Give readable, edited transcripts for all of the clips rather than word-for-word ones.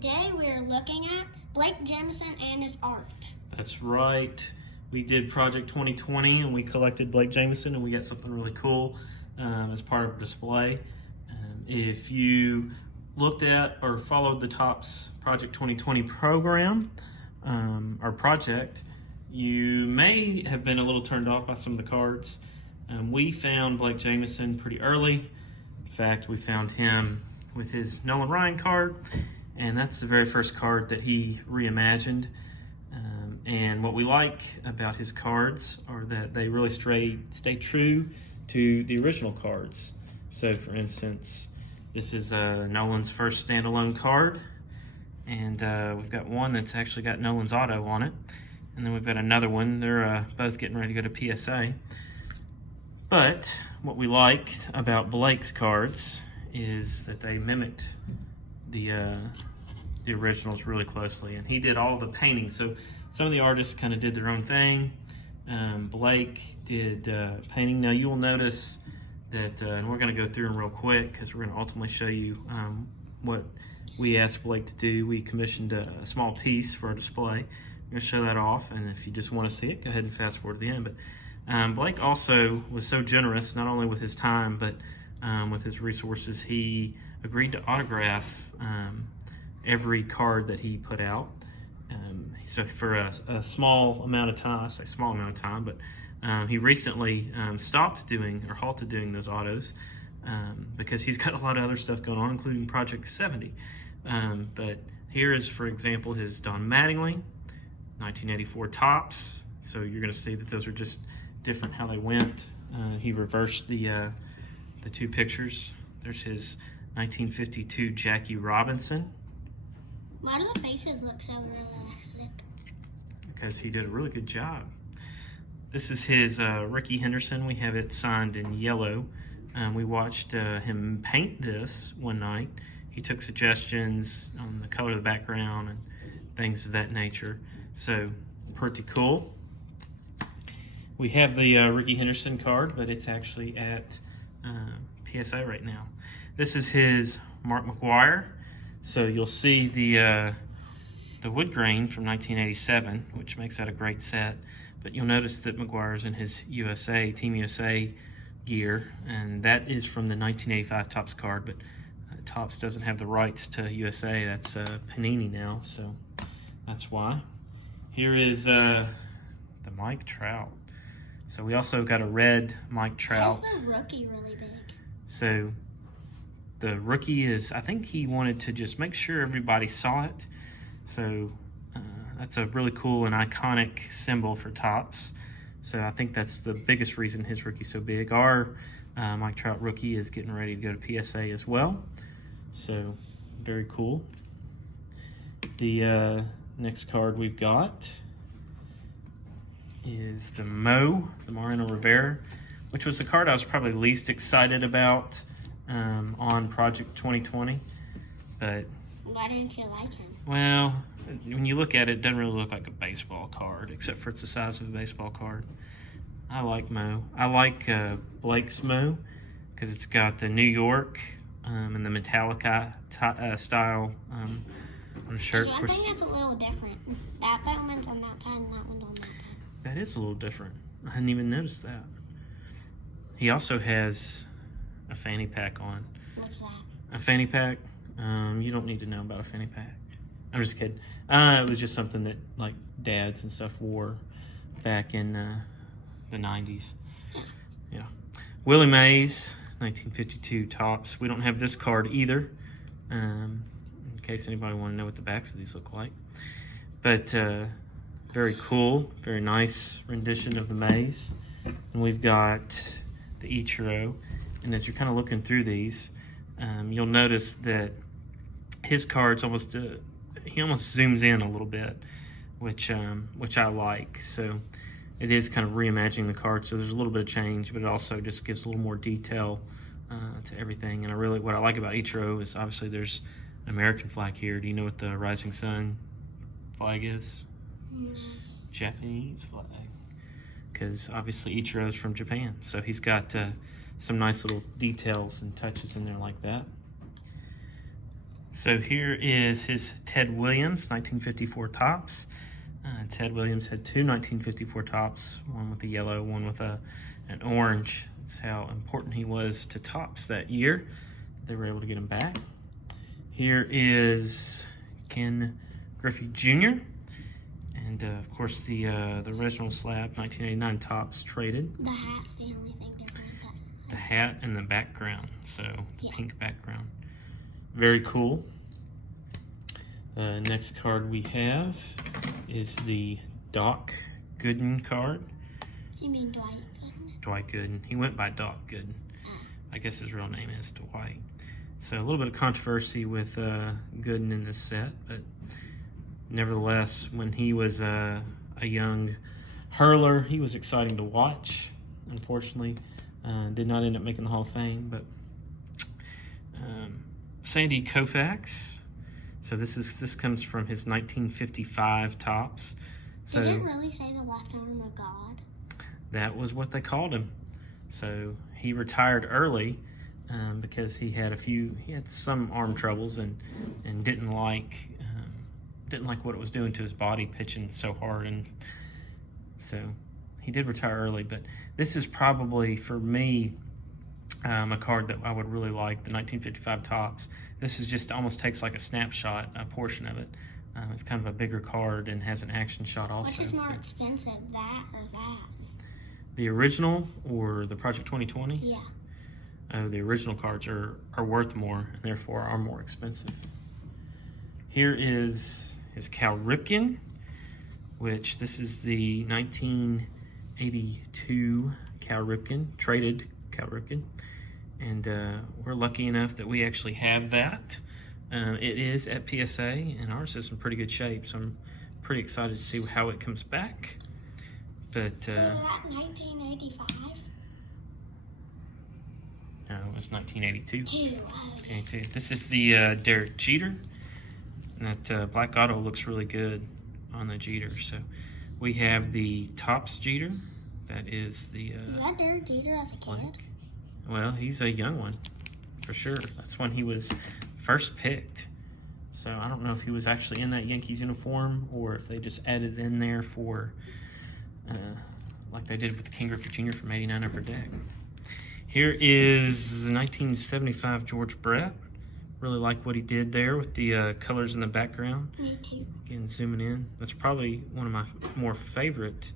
today we're looking at Blake Jamieson and his art. That's right. We did Project 2020 and we collected Blake Jamieson and we got something really cool as part of a display. If you looked at or followed the Topps Project 2020 program or project, you may have been a little turned off by some of the cards. We found Blake Jamieson pretty early. In fact, we found him with his Nolan Ryan card, and that's the very first card that he reimagined. And what we like about his cards are that they really stay true to the original cards. So for instance, this is Nolan's first standalone card, and we've got one that's actually got Nolan's auto on it, and then we've got another one. They're both getting ready to go to PSA. But what we like about Blake's cards is that they mimicked the originals really closely, and he did all the painting. So some of the artists kind of did their own thing. Blake did painting. Now you will notice that, and we're going to go through them real quick because we're going to ultimately show you what we asked Blake to do. We commissioned a small piece for our display. I'm going to show that off, and if you just want to see it, go ahead and fast forward to the end. But Blake also was so generous, not only with his time, but with his resources. He agreed to autograph every card that he put out. So for a small amount of time, I say small amount of time, but he recently stopped doing or halted doing those autos because he's got a lot of other stuff going on, including Project 70. But here is, for example, his Don Mattingly 1984 Topps. So you're going to see that those are just different how they went. He reversed the two pictures. There's his 1952 Jackie Robinson. Why do the faces look so realistic? Because he did a really good job. This is his Ricky Henderson. We have it signed in yellow. We watched him paint this one night. He took suggestions on the color of the background and things of that nature. So pretty cool. We have the Ricky Henderson card, but it's actually at PSA right now. This is his Mark McGwire. So you'll see the wood grain from 1987, which makes that a great set. But you'll notice that McGwire's in his USA, Team USA gear, and that is from the 1985 Topps card. But Topps doesn't have the rights to USA. That's Panini now, so that's why. Here is the Mike Trout. So we also got a red Mike Trout. Why is the rookie really big? So the rookie is, I think he wanted to just make sure everybody saw it. So that's a really cool and iconic symbol for Topps. So I think that's the biggest reason his rookie's so big. Our Mike Trout rookie is getting ready to go to PSA as well. So very cool. The next card we've got is the Mariano Rivera, which was the card I was probably least excited about on Project 2020. But why didn't you like him? Well, when you look at it, it doesn't really look like a baseball card, except for it's the size of a baseball card. I like Mo. I like Blake's Mo because it's got the New York and the Metallica style on the shirt. I think that's a little different. That one's on that side and that one's on that side. That is a little different. I hadn't even noticed that. He also has a fanny pack on. What's that? A fanny pack? You don't need to know about a fanny pack. I'm just kidding. It was just something that like dads and stuff wore back in the 90s. Yeah. Willie Mays, 1952 Topps. We don't have this card either, in case anybody want to know what the backs of these look like. But very cool, very nice rendition of the Mays. And we've got the Ichiro. And as you're kind of looking through these, you'll notice that his cards almost he almost zooms in a little bit, which I like. So it is kind of reimagining the card. So there's a little bit of change, but it also just gives a little more detail to everything. And what I like about Ichiro is obviously there's an American flag here. Do you know what the Rising Sun flag is? No. Japanese flag, because obviously Ichiro's from Japan. So he's got some nice little details and touches in there like that. So here is his Ted Williams 1954 tops. Ted Williams had two 1954 tops, one with the yellow, one with an orange. That's how important he was to tops that year. They were able to get him back. Here is Ken Griffey Jr. And of course the original slab 1989 tops traded. The hat's the only thing different. The hat and the background, so the pink background. Very cool. Next card we have is the Doc Gooden card. You mean Dwight Gooden? Dwight Gooden. He went by Doc Gooden. I guess his real name is Dwight. So a little bit of controversy with Gooden in this set, but nevertheless, when he was a young hurler, he was exciting to watch. Unfortunately, did not end up making the Hall of Fame, but Sandy Koufax. So this comes from his 1955 tops. So did it really say the left arm of God? That was what they called him. So he retired early because he had some arm troubles and didn't like what it was doing to his body pitching so hard, and so he did retire early. But this is probably for me a card that I would really like, the 1955 tops. This is just almost takes like a snapshot, a portion of it. It's kind of a bigger card and has an action shot also. Which is more expensive, that or that? The original or the Project 2020? Yeah. The original cards are worth more and therefore are more expensive. Here is his Cal Ripken, which this is the 1982 Cal Ripken, traded Cal Ripken. And we're lucky enough that we actually have that. It is at PSA, and ours is in pretty good shape, so I'm pretty excited to see how it comes back. But was that 1985? No, it was 1982. 1982. This is the Derek Jeter. And that black auto looks really good on the Jeter. So we have the Topps Jeter. That is the... is that Derek Jeter as a kid? Well, he's a young one, for sure. That's when he was first picked. So I don't know if he was actually in that Yankees uniform or if they just added in there for, like they did with the King Griffey Jr. from '89 Upper Deck. Here is the 1975 George Brett. Really like what he did there with the colors in the background. Me too. Again, zooming in. That's probably one of my more favorite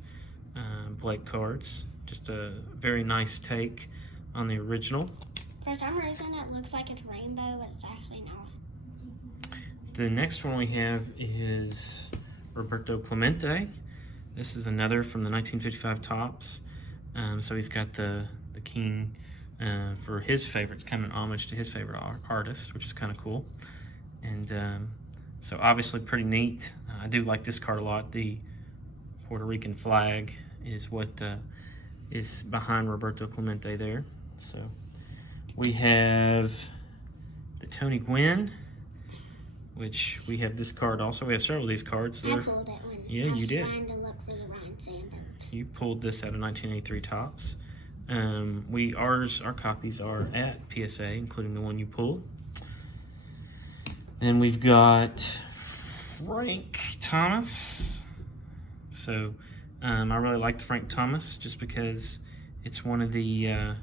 Blake cards. Just a very nice take on the original. For some reason, it looks like it's rainbow, but it's actually not. The next one we have is Roberto Clemente. This is another from the 1955 tops. So he's got the king for his favorite, kind of an homage to his favorite artist, which is kind of cool. And so obviously pretty neat. I do like this card a lot. The Puerto Rican flag is what is behind Roberto Clemente there. So we have the Tony Gwynn, which we have this card also. We have several of these cards. I pulled it when yeah, I was you did. trying to look for the Ryan Sandberg. You pulled this out of 1983 tops. Our copies are at PSA, including the one you pulled. Then we've got Frank Thomas. So I really liked Frank Thomas just because it's one of the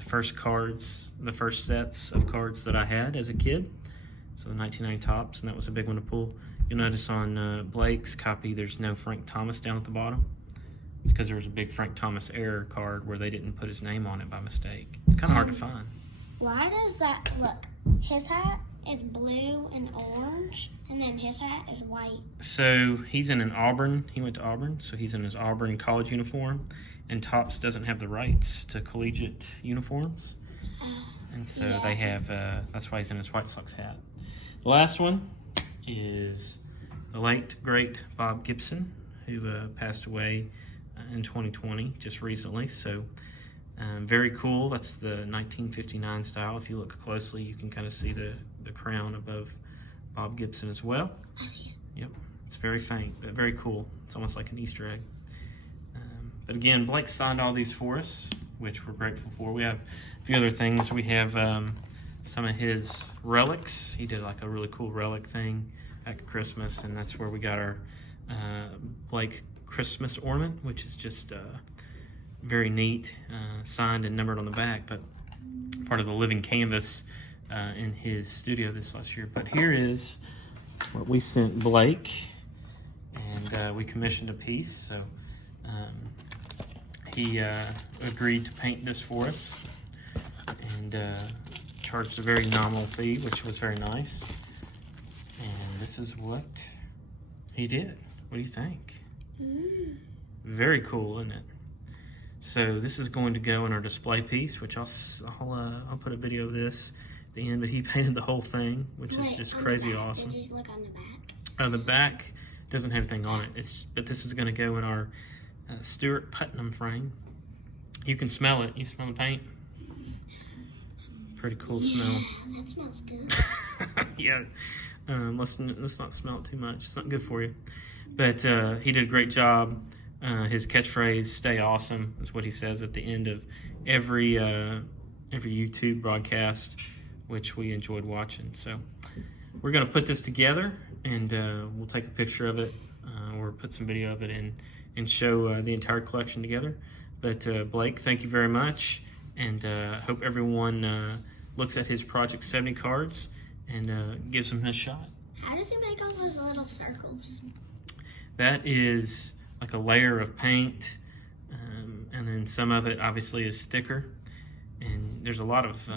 first cards, the first sets of cards that I had as a kid. So the 1990 tops, and that was a big one to pull. You'll notice on Blake's copy, there's no Frank Thomas down at the bottom. It's because there was a big Frank Thomas error card where they didn't put his name on it by mistake. It's kind of hard to find. Why does that look? His hat is blue and orange, and then his hat is white. So he's in an Auburn. He went to Auburn, so he's in his Auburn college uniform. And Topps doesn't have the rights to collegiate uniforms. And so they have, that's why he's in his White Sox hat. The last one is the late, great Bob Gibson, who passed away in 2020, just recently. So very cool. That's the 1959 style. If you look closely, you can kind of see the crown above Bob Gibson as well. I see it. Yep. It's very faint, but very cool. It's almost like an Easter egg. But again, Blake signed all these for us, which we're grateful for. We have a few other things. We have some of his relics. He did like a really cool relic thing at Christmas, and that's where we got our Blake Christmas ornament, which is just very neat, signed and numbered on the back, but part of the living canvas in his studio this last year. But here is what we sent Blake, and we commissioned a piece. So he agreed to paint this for us, and charged a very nominal fee, which was very nice. And this is what he did. What do you think? Very cool, isn't it? So this is going to go in our display piece, which I'll put a video of this at the end. But he painted the whole thing, which is just crazy awesome. Did you look on the back? On the back doesn't have anything on it. But this is going to go in our Stuart Putnam frame. You can smell it. You smell the paint? Pretty cool smell. That smells good. Yeah. Let's not smell it too much. It's not good for you. But he did a great job. His catchphrase, "Stay awesome," is what he says at the end of every YouTube broadcast, which we enjoyed watching. So we're going to put this together, and we'll take a picture of it or put some video of it in and show the entire collection together. But Blake, thank you very much, and hope everyone looks at his Project 70 cards and gives him a shot. How does he make all those little circles? That is like a layer of paint, and then some of it obviously is thicker. And there's a lot of,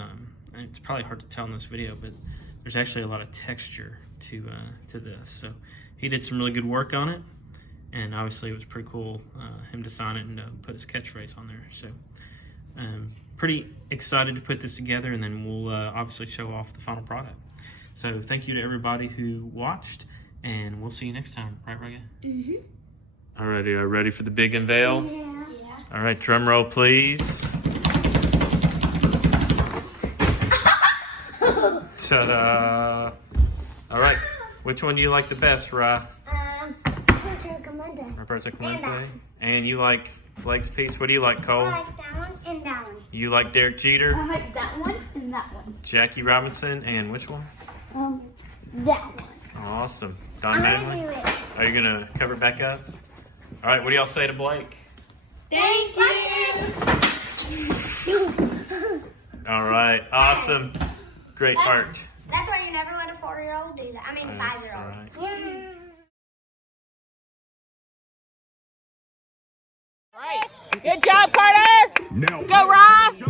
it's probably hard to tell in this video, but there's actually a lot of texture to this. So he did some really good work on it, and obviously it was pretty cool him to sign it and put his catchphrase on there. So pretty excited to put this together, and then we'll obviously show off the final product. So thank you to everybody who watched, and we'll see you next time. Right, Reggie? Mm-hmm. Alrighty, are you ready for the big unveil? Yeah. All right, drum roll, please. Ta-da! All right, which one do you like the best, Ra? Roberto Clemente. Roberto Clemente. And you like Blake's piece? What do you like, Cole? I like that one and that one. You like Derek Jeter? I like that one and that one. Jackie Robinson, and which one? That one. Awesome. Don I'm Manley? gonna do it. Are you gonna cover it back up? All right, what do y'all say to Blake? Thank you. All right, awesome. Great art. That's why you never let a 4-year-old do that. I mean, That's 5-year-old. right. Right. Good job, Carter. Now, Go, Ross.